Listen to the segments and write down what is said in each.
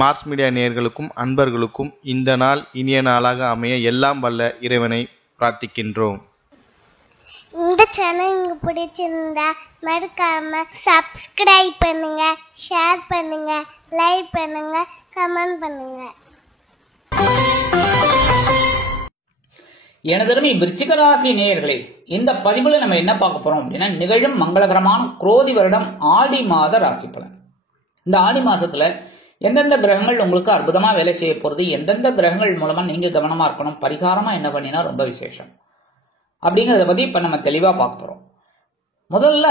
Mars media நேயர்களுக்கும் அன்பர்களுக்கும் இந்த நாள் இனிய நாளாக அமைய எல்லாம் வல்ல இறைவனை பிரார்த்திக்கின்றோம். இந்த சேனல் உங்களுக்கு பிடிச்சிருந்தா மறக்காம சப்ஸ்கிரைப் பண்ணுங்க, ஷேர் பண்ணுங்க, லைக் பண்ணுங்க, கமெண்ட் பண்ணுங்க. எனதருமை விருச்சிக ராசி நேயர்களே, இந்த பதிவுல நம்ம என்ன பார்க்க போறோம் அப்படின்னா, நிகழும் மங்களகரமான குரோதி வருடம் ஆடி மாத ராசி பலன். இந்த ஆடி மாசத்துல எந்தெந்த கிரகங்கள் உங்களுக்கு அற்புதமா வேலை செய்ய போறது, எந்தெந்த கிரகங்கள் மூலமா நீங்க கவனமா இருக்கணும், பரிகாரமா என்ன பண்ணினா ரொம்ப விசேஷம் அப்படிங்கறத பத்தி இப்ப நம்ம தெளிவா பார்க்க போறோம். முதல்ல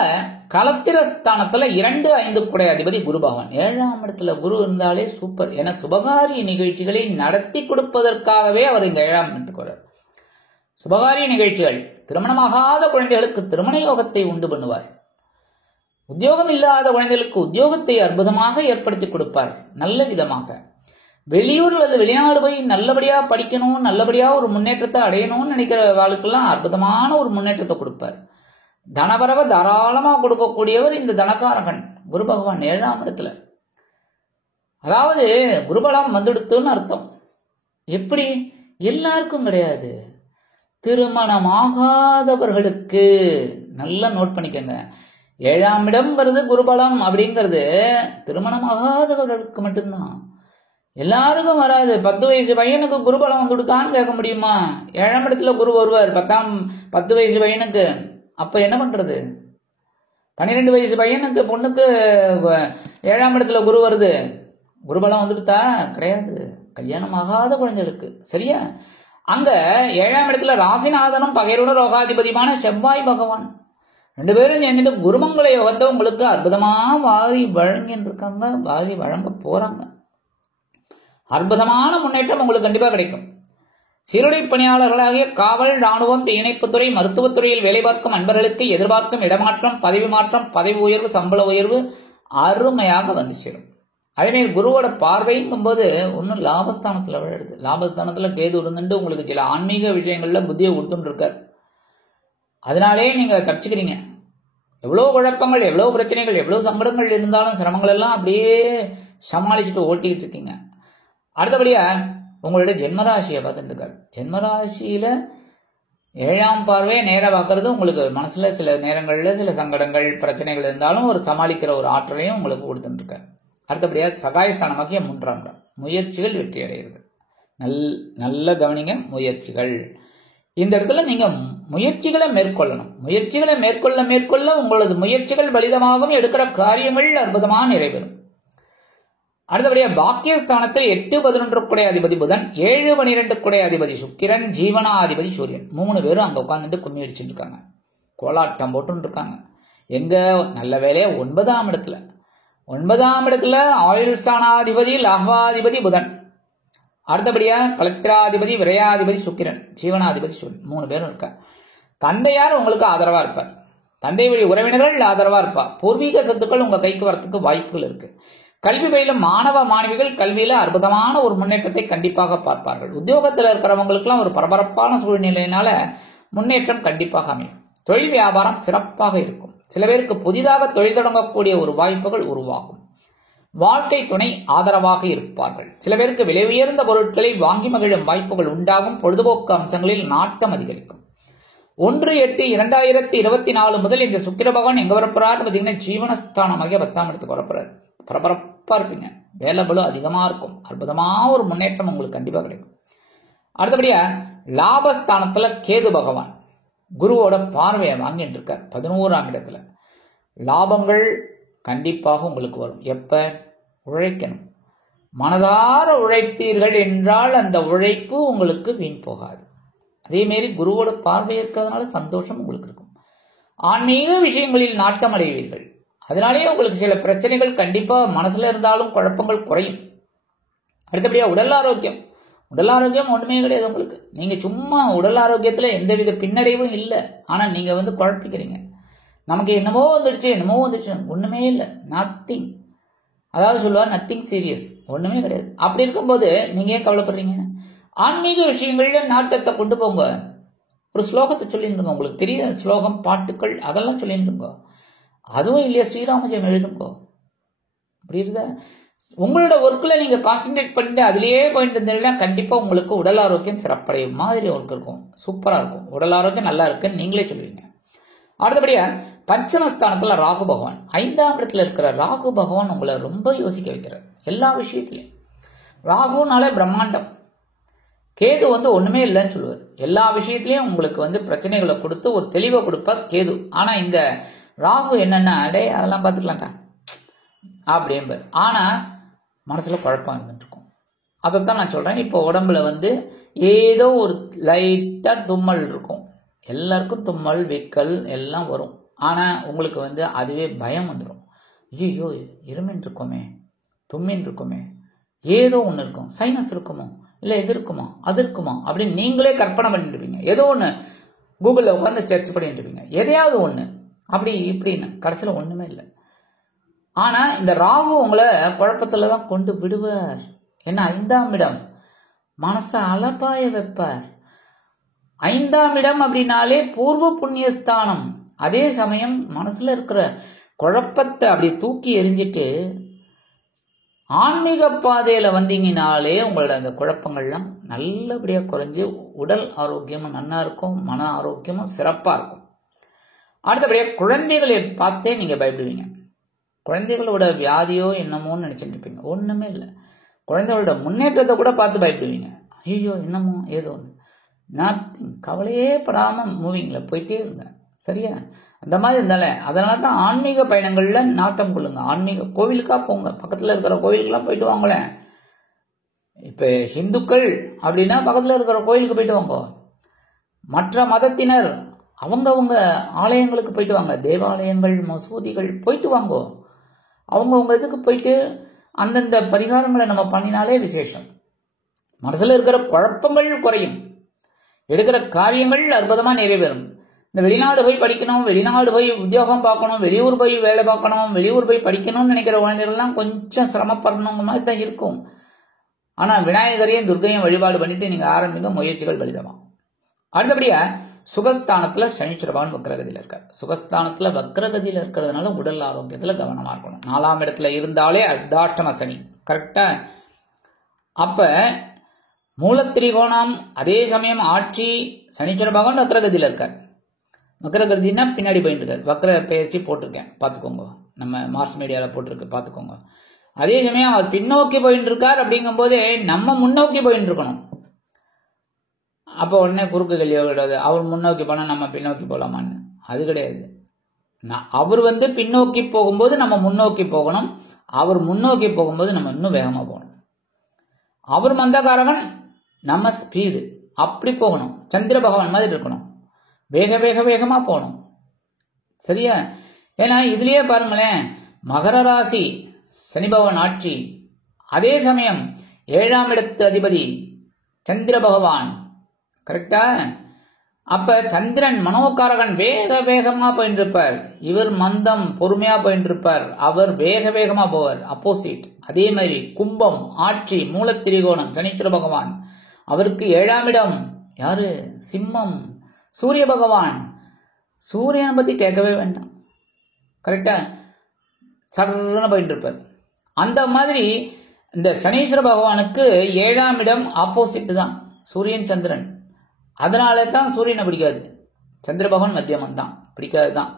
களத்திரஸ்தானத்துல 2-5 குடை அதிபதி குரு பகவான். 7ஆம் இடத்துல குரு இருந்தாலே சூப்பர். ஏன்னா சுபகாரிய நிகழ்ச்சிகளை நடத்தி கொடுப்பதற்காகவே அவர் இந்த 7ஆம் இடத்துக்கு வர்றார். சுபகாரிய நிகழ்ச்சிகள், திருமணமாகாத குழந்தைகளுக்கு திருமண யோகத்தை உண்டு பண்ணுவார். உத்தியோகம் இல்லாத குழந்தைகளுக்கு உத்தியோகத்தை அற்புதமாக ஏற்படுத்தி கொடுப்பார். நல்ல விதமாக வெளியூர் அல்லது வெளிநாடு போய் நல்லபடியா படிக்கணும், நல்லபடியா ஒரு முன்னேற்றத்தை அடையணும்னு நினைக்கிற வாழ்க்கெல்லாம் அற்புதமான ஒரு முன்னேற்றத்தை கொடுப்பார். தனவரவ தாராளமா கொடுக்கக்கூடியவர் இந்த தனகாரகன் குரு பகவான் 7ஆம் இடத்துல. அதாவது குருபலம் வந்துடுத்துன்னு அர்த்தம். எப்படி? எல்லாருக்கும் கிடையாது, திருமணமாகாதவர்களுக்கு. நல்லா நோட் பண்ணிக்கங்க. 7ஆம் இடம்ங்கிறது குருபலம் அப்படிங்கிறது திருமணமாகாதவர்களுக்கு மட்டும்தான், எல்லாருக்கும் வராது. 10 வயசு பையனுக்கு குருபலம் வந்துடுத்தான்னு கேட்க முடியுமா? 7ஆம் இடத்துல குரு வருவார் 10 வயசு பையனுக்கு. அப்ப என்ன பண்றது? 12 வயசு பையனுக்கு பொண்ணுக்கு 7ஆம் இடத்துல குரு வருது, குருபலம் வந்துடுத்தா? கிடையாது, கல்யாணம் ஆகாத குழந்தைகளுக்கு. சரியா? அங்க 7ஆம் இடத்துல ராசிநாதனும் பகைரோட ரோகாதிபதியான செவ்வாய் பகவான் 2 பேரும் சேர்ந்துட்டு குருமங்கள யோகத்தை உங்களுக்கு அற்புதமா வாரி வழங்கின்னு இருக்காங்க, வாரி வழங்க போறாங்க. அற்புதமான முன்னேற்றம் உங்களுக்கு கண்டிப்பா கிடைக்கும். சீருடை பணியாளர்களாகிய காவல், ராணுவம், தீயணைப்புத்துறை, மருத்துவத்துறையில் வேலை பார்க்கும் அன்பர்களுக்கு எதிர்பார்க்கும் இடமாற்றம், பதவி மாற்றம், பதவி உயர்வு, சம்பள உயர்வு அருமையாக வந்து சேரும். அதேமாதிரி குருவோட பார்வைங்கும் போது ஒன்னும் லாபஸ்தானத்துல விழுது. லாபஸ்தானத்துல கேது இருந்துட்டு உங்களுக்கு சில ஆன்மீக விஷயங்கள்ல புத்தியை கொடுத்துட்டு இருக்கார். அதனாலே நீங்க தப்பிச்சுக்கிறீங்க. எவ்வளவு குழப்பங்கள், எவ்வளவு பிரச்சனைகள், எவ்வளவு சங்கடங்கள் இருந்தாலும் சிரமங்கள் எல்லாம் அப்படியே சமாளிச்சுட்டு ஓட்டிக்கிட்டு இருக்கீங்க. அடுத்தபடியா உங்களுடைய ஜென்மராசியை பார்த்துட்டு இருக்காரு. ஜென்மராசியில 7ஆம் பார்வையை நேர பார்க்கறது உங்களுக்கு மனசுல சில நேரங்கள்ல சில சங்கடங்கள், பிரச்சனைகள் இருந்தாலும் ஒரு சமாளிக்கிற ஒரு ஆற்றலையும் உங்களுக்கு கொடுத்துட்டு இருக்காரு. அடுத்தபடியா சகாயஸ்தானமாக்கிய 3ஆம் இடம், முயற்சிகள் வெற்றி அடைகிறது. நல்ல கவனிங்க, முயற்சிகள். இந்த இடத்துல நீங்க முயற்சிகளை மேற்கொள்ளணும். முயற்சிகளை மேற்கொள்ள உங்களது முயற்சிகள் பலிதமாகவும் எடுக்கிற காரியங்கள் அற்புதமாக நிறைவேறும். அடுத்தபடியா பாக்கியஸ்தானத்தில் 8-11 குடை அதிபதி புதன், 7-12 குடை அதிபதி சுக்கிரன், ஜீவனாதிபதி சூரியன் 3 பேரும் அங்க உட்காந்துட்டு கும்மி அடிச்சுட்டு இருக்காங்க, கோலாட்டம் போட்டு இருக்காங்க. எங்க? நல்ல வேலையா 9ஆம் இடத்துல. 9ஆம் இடத்துல ஆயுள் ஸ்தானாதிபதி லாபாதிபதி புதன், அடுத்தபடியா கலெக்டராதிபதி விரையாதிபதி சுக்கிரன், ஜீவனாதிபதி சூரியன் 3 பேரும் இருக்க. தந்தையார் உங்களுக்கு ஆதரவா இருப்பார், தந்தை வழி உறவினர்கள் ஆதரவா இருப்பார். பூர்வீக சொத்துக்கள் உங்க கைக்கு வரத்துக்கு வாய்ப்புகள் இருக்கு. கல்வி பயிலும் மாணவ மாணவிகள் கல்வியில அற்புதமான ஒரு முன்னேற்றத்தை கண்டிப்பாக பார்ப்பார்கள். உத்தியோகத்தில் இருக்கிறவங்களுக்கு எல்லாம் ஒரு பரபரப்பான சூழ்நிலையினால முன்னேற்றம் கண்டிப்பாக அமையும். தொழில் வியாபாரம் சிறப்பாக இருக்கும். சில பேருக்கு புதிதாக தொழில் தொடங்கக்கூடிய ஒரு வாய்ப்புகள் உருவாகும். வாழ்க்கை துணை ஆதரவாக இருப்பார்கள். சில பேருக்கு விலை உயர்ந்த பொருட்களை வாங்கி மகிழும் வாய்ப்புகள் உண்டாகும். பொழுதுபோக்கு அம்சங்களில் நாட்டம் அதிகரிக்கும். 1/8/2024 முதல் இந்த சுக்கிர பகவான் எங்க வரப்போறாரு பார்த்தீங்கன்னா, ஜீவனஸ்தானமாக 10ஆம் இடத்துக்கு வரப்போறாரு. பரபரப்பா இருப்பீங்க, வேலை பளு அதிகமா இருக்கும். அற்புதமா ஒரு முன்னேற்றம் உங்களுக்கு கண்டிப்பா கிடைக்கும். அடுத்தபடியா லாபஸ்தானத்துல கேது பகவான் குருவோட பார்வையை வாங்கிட்டு இருக்கார் 11ஆம் இடத்துல. லாபங்கள் கண்டிப்பாக உங்களுக்கு வரும். எப்ப? உழைக்கணும். மனதார உழைத்தீர்கள் என்றால் அந்த உழைப்பு உங்களுக்கு வீண் போகாது. அதே மாதிரி குருவோட பார்வை இருக்கிறதுனால சந்தோஷம் உங்களுக்கு இருக்கும். ஆன்மீக விஷயங்களில் நாட்டம் அடைவீர்கள். அதனாலேயே உங்களுக்கு சில பிரச்சனைகள் கண்டிப்பா மனசுல இருந்தாலும் குழப்பங்கள் குறையும். அடுத்தபடியா உடல் ஆரோக்கியம். உடல் ஆரோக்கியம் ஒண்ணுமே கிடையாது உங்களுக்கு. நீங்க சும்மா உடல் ஆரோக்கியத்துல எந்தவித பின்னடைவும் இல்லை. ஆனா நீங்க குழப்பிக்கிறீங்க. நமக்கு என்னமோ வந்துடுச்சு, ஒண்ணுமே இல்லை, நத்திங். அதாவது சொல்லுவார் நத்திங் சீரியஸ், ஒண்ணுமே கிடையாது. அப்படி இருக்கும்போது நீங்க ஏன் கவலைப்படுறீங்க? ஆன்மீக விஷயங்கள்ல நாட்டத்தை கொண்டு போங்க. ஒரு ஸ்லோகத்தை சொல்லிட்டு உங்களுக்கு தெரியுத ஸ்லோகம், பாட்டுக்கள் அதெல்லாம் சொல்லிட்டு அதுவும் இல்லையா ஸ்ரீராமஜெயம் எழுதுங்கோ. அப்படி இருந்த உங்களோட ஒர்க்கில் நீங்கள் கான்சென்ட்ரேட் பண்ணிட்டு அதுலேயே போயிட்டு இருந்தீங்கன்னா கண்டிப்பாக உங்களுக்கு உடல் ஆரோக்கியம் சிறப்படையும் மாதிரி ஒர்க் இருக்கும். சூப்பராக இருக்கும். உடல் ஆரோக்கியம் நல்லா இருக்குன்னு நீங்களே சொல்லுவீங்க. அடுத்தபடியாக பஞ்சமஸ்தானத்தில் ராகு பகவான், 5ஆம் இடத்துல இருக்கிற ராகு பகவான் உங்களை ரொம்ப யோசிக்க வைக்கிறார் எல்லா விஷயத்திலையும். ராகுனாலே பிரம்மாண்டம். கேது ஒண்ணுமே இல்லைன்னு சொல்லுவார். எல்லா விஷயத்திலையும் உங்களுக்கு பிரச்சனைகளை கொடுத்து ஒரு தெளிவை கொடுப்பார் கேது. ஆனா இந்த ராகு என்னன்னா, அடே அதெல்லாம் பார்த்துக்கலாம்டா அப்படின்பார். ஆனா மனசுல குழப்பம் இருந்துட்டு இருக்கும். அதைத்தான் நான் சொல்றேன். இப்போ உடம்புல ஏதோ ஒரு லைட்டா தும்மல் இருக்கும். எல்லாருக்கும் தும்மல் விக்கல் எல்லாம் வரும். ஆனா உங்களுக்கு அதுவே பயம் வந்துடும். ஐயோ இருமின் இருக்குமே, தும்மின் இருக்குமே, ஏதோ ஒன்று இருக்கும், சைனஸ் இருக்குமோ, இல்லை எது இருக்குமா, அது இருக்குமா அப்படின்னு நீங்களே கற்பனை பண்ணிட்டு இருப்பீங்க. ஏதோ ஒன்று கூகுளில் உட்காந்து சர்ச் பண்ணிட்டு இருப்பீங்க, எதையாவது ஒன்று அப்படி இப்படின்னு. கடைசியில் ஒன்றுமே இல்லை. ஆனால் இந்த ராகு உங்களை குழப்பத்தில் தான் கொண்டு விடுவார். என்ன, 5ஆம் இடம் மனசை அலப்பாய வைப்பார். 5ஆம் இடம் அப்படின்னாலே பூர்வ புண்ணியஸ்தானம். அதே சமயம் மனசுல இருக்கிற குழப்பத்தை அப்படி தூக்கி எரிஞ்சிட்டு ஆன்மீக பாதையில வந்தீங்கனாலே உங்களோட அந்த குழப்பங்கள்லாம் நல்லபடியா குறைஞ்சு உடல் ஆரோக்கியமும் நல்லா இருக்கும், மன ஆரோக்கியமும் சிறப்பா இருக்கும். அடுத்தபடியா குழந்தைகளை பார்த்தே நீங்க பயப்படுவீங்க. குழந்தைகளோட வியாதியோ என்னமோன்னு நினைச்சிட்டு இருப்பீங்க. ஒண்ணுமே இல்லை. குழந்தைகளோட முன்னேற்றத்தை கூட பார்த்து பயப்படுவீங்க. ஐயோ என்னமோ ஏதோ ஒன்று. நத்திங். கவலையே படாம மூவிங்ல போயிட்டே இருங்க. சரியா? அந்த மாதிரி இருந்தாலே அதனால தான் ஆன்மீக பயணங்கள்ல நாட்டம் கொள்ளுங்க. ஆன்மீக கோவிலுக்கா போங்க. பக்கத்துல இருக்கிற கோவிலுக்கெல்லாம் போயிட்டு வாங்களேன். இப்ப ஹிந்துக்கள் அப்படின்னா பக்கத்துல இருக்கிற கோயிலுக்கு போயிட்டு வாங்க. மற்ற மதத்தினர் அவங்க ஆலயங்களுக்கு போயிட்டு வாங்க. தேவாலயங்கள், மசூதிகள் போயிட்டு வாங்க. அவங்க இதுக்கு போயிட்டு அந்தந்த பரிகாரங்களை நம்ம பண்ணினாலே விசேஷம். மனசுல இருக்கிற குழப்பங்கள் குறையும். எடுக்கிற காரியங்கள் அற்புதமா நிறைவேறும். இந்த வெளிநாடு போய் படிக்கணும், வெளிநாடு போய் உத்தியோகம் பார்க்கணும், வெளியூர் போய் வேலை பார்க்கணும், வெளியூர் போய் படிக்கணும்னு நினைக்கிற குழந்தைகள்லாம் கொஞ்சம் சிரமப்படணுங்க மாதிரி தான் இருக்கும். ஆனா விநாயகரையும் துர்க்கையும் வழிபாடு பண்ணிட்டு நீங்க ஆரம்பிங்க, முயற்சிகள் பலிதமா. அடுத்தபடியா சுகஸ்தானத்துல சனீஸ்வர பகவான் வக்ரகதியில இருக்கார். சுகஸ்தானத்துல வக்ரகதியில இருக்கிறதுனால உடல் ஆரோக்கியத்துல கவனமா இருக்கணும். 4ஆம் இடத்துல இருந்தாலே அர்த்தாஷ்டம சனி. கரெக்டா? அப்ப மூலத்திரிகோணம் அதே சமயம் ஆட்சி சனீஸ்வர பகவான் வக்ரகதியில இருக்கார். வக்ரகதினா பின்னாடி போயிட்டு இருக்கார். வக்ர பயிற்சி போட்டிருக்கேன் பார்த்துக்கோங்க. நம்ம மார்ஸ் மீடியால போட்டிருக்கு பார்த்துக்கோங்க. அதே சமயம் அவர் பின்னோக்கி போயிட்டு இருக்கார். அப்படிங்கும் போதே நம்ம முன்னோக்கி போயிட்டு இருக்கணும். அப்போ உடனே குறுக்கு கேள்வி கிடையாது, அவர் முன்னோக்கி போனா நம்ம பின்னோக்கி போகலாமான்னு. அது கிடையாது. அவர் பின்னோக்கி போகும்போது நம்ம முன்னோக்கி போகணும். அவர் முன்னோக்கி போகும்போது நம்ம இன்னும் வேகமா போகணும். அவர் மந்தகாரவன், நம்ம ஸ்பீடு அப்படி போகணும். சந்திர பகவான் மாதிரி இருக்கணும். வேக வேக வேகமா போகணும். சரியா? ஏன்னா இதுலயே பாருங்களேன், மகர ராசி சனி பகவான் ஆட்சி, அதே சமயம் 7ஆம் இடத்து அதிபதி சந்திர பகவான். கரெக்டா? அப்ப சந்திரன் மனோகாரகன் வேக வேகமா போயிட்டு இருப்பார். இவர் மந்தம் பொறுமையா போயிட்டு இருப்பார். அவர் வேக வேகமா போவார், அப்போசிட். அதே மாதிரி கும்பம் ஆட்சி மூலத்திரிகோணம் சனீஸ்வர பகவான், அவருக்கு 7ஆம் இடம் யாரு? சிம்மம் சூரிய பகவான். சூரியனை பத்தி கேட்கவே வேண்டாம். கரெக்டா? சர்றன போயிட்டு இருப்பார். அந்த மாதிரி இந்த சனீஸ்வர பகவானுக்கு 7ஆம் இடம் ஆப்போசிட் தான் சூரியன் சந்திரன். அதனால தான் சூரியனை பிடிக்காது. சந்திர பகவான் மத்தியமன் தான், பிடிக்காது தான்.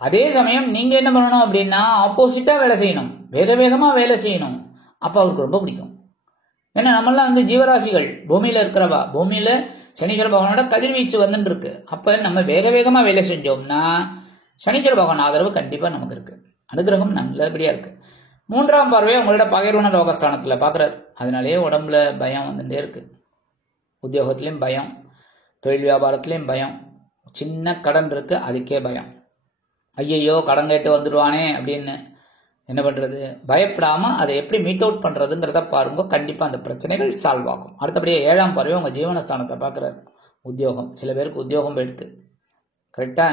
அதே சமயம் நீங்க என்ன பண்ணணும் அப்படின்னா ஆப்போசிட்டா வேலை செய்யணும், வேக வேகமா வேலை செய்யணும். அப்ப அவருக்கு ரொம்ப பிடிக்கும். ஏன்னா நம்மளாம் ஜீவராசிகள், பூமியில இருக்கிறவா. பூமியில சனீஸ்வர பகவானோட கதிர்வீச்சு வந்துட்டு இருக்கு. அப்ப நம்ம வேக வேகமா வேலை செஞ்சோம்னா சனீஸ்வர பகவான் ஆதரவு கண்டிப்பா நமக்கு இருக்கு. அனுகிரகம் நல்லபடியா இருக்கு. 3ஆம் பார்வையை உங்களோட பகைர்வன ரோகஸ்தானத்துல பாக்குறாரு. அதனாலேயே உடம்புல பயம் வந்துட்டே இருக்கு. உத்தியோகத்திலையும் பயம், தொழில் வியாபாரத்திலையும் பயம், சின்ன கடன் இருக்கு அதுக்கே பயம். ஐயையோ கடன் கேட்டு வந்துடுவானே அப்படின்னு. என்ன பண்றது? பயப்படாம அதை எப்படி மீட் அவுட் பண்றதுங்கிறத பாருங்க. கண்டிப்பா அந்த பிரச்சனைகள் சால்வ் ஆகும். அடுத்தபடியே 7ஆம் பார்வை உங்க ஜீவனஸ்தானத்தை பாக்குறாரு. உத்தியோகம், சில பேருக்கு உத்தியோகம் எடுத்து. கரெக்டா?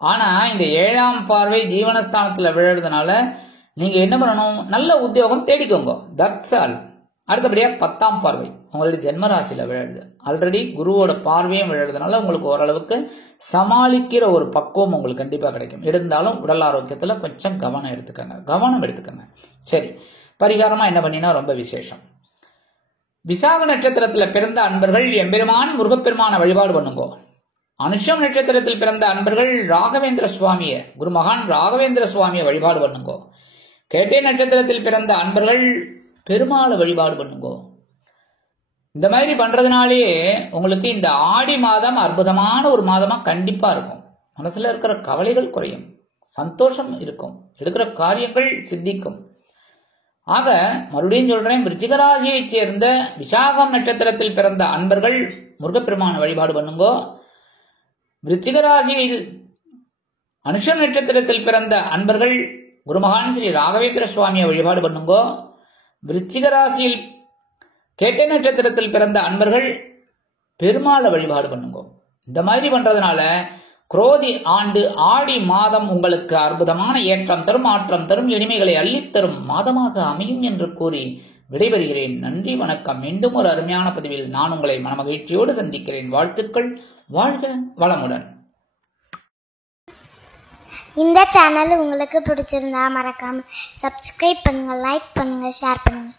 ஆனா இந்த 7ஆம் பார்வை ஜீவனஸ்தானத்துல விழுறதுனால நீங்க என்ன பண்ணணும்? நல்ல உத்தியோகம் தேடிக்கோங்க. That's all. அடுத்தபடியா 10ஆம் பார்வை உங்களுடைய ஜென்மராசியில விழுது. ஆல்ரெடி குருவோட பார்வையும் விழுறதுனால உங்களுக்கு ஓரளவுக்கு சமாளிக்கிற ஒரு பக்குவம் உங்களுக்கு கண்டிப்பா கிடைக்கும். இருந்தாலும் உடல் ஆரோக்கியத்துல கொஞ்சம் கவனம் எடுத்துக்கங்க. சரி, பரிகாரமா என்ன பண்ணினா ரொம்ப விசேஷம். விசாக நட்சத்திரத்துல பிறந்த அன்பர்கள் எம்பெருமான் முருகப்பெருமான வழிபாடு பண்ணுங்கோ. அனுஷம் நட்சத்திரத்தில் பிறந்த அன்பர்கள் ராகவேந்திர சுவாமிய குருமகான் ராகவேந்திர சுவாமிய வழிபாடு பண்ணுங்கோ. கேட்டை நட்சத்திரத்தில் பிறந்த அன்பர்கள் பெருமாளை வழிபாடு பண்ணுங்கோ. இந்த மாதிரி பண்றதுனாலே உங்களுக்கு இந்த ஆடி மாதம் அற்புதமான ஒரு மாதமா கண்டிப்பா இருக்கும். மனசுல இருக்கிற கவலைகள் குறையும், சந்தோஷம் இருக்கும், எடுக்கிற காரியங்கள் சித்திக்கும். ஆக மறுபடியும் சொல்றேன், விருச்சிகராசியை சேர்ந்த விசாகம் நட்சத்திரத்தில் பிறந்த அன்பர்கள் முருகப்பெருமான வழிபாடு பண்ணுங்கோ. விருச்சிகராசியில் அனுஷம் நட்சத்திரத்தில் பிறந்த அன்பர்கள் குருமகான் ஸ்ரீ ராகவேந்திர சுவாமியை வழிபாடு பண்ணுங்கோ. விருச்சிகராசியில் கேட்டை நட்சத்திரத்தில் பிறந்த அன்பர்கள் பெருமாளை வழிபாடு பண்ணுங்கோ. இந்த மாதிரி பண்றதுனால குரோதி ஆண்டு ஆடி மாதம் உங்களுக்கு அற்புதமான ஏற்றம் தரும், மாற்றம் தரும், இனிமைகளை அள்ளித்தரும் மாதமாக அமையும் என்று கூறி விடைபெறுகிறேன். நன்றி, வணக்கம். மீண்டும் ஒரு அருமையான பதிவில் நான் உங்களை மனமகிழ்ச்சியோடு சந்திக்கிறேன். வாழ்த்துக்கள். வாழ்க வளமுடன். இந்த சேனல் உங்களுக்கு பிடிச்சிருந்தா மறக்காம சப்ஸ்கிரைப் பண்ணுங்க, லைக் பண்ணுங்க, ஷேர் பண்ணுங்க.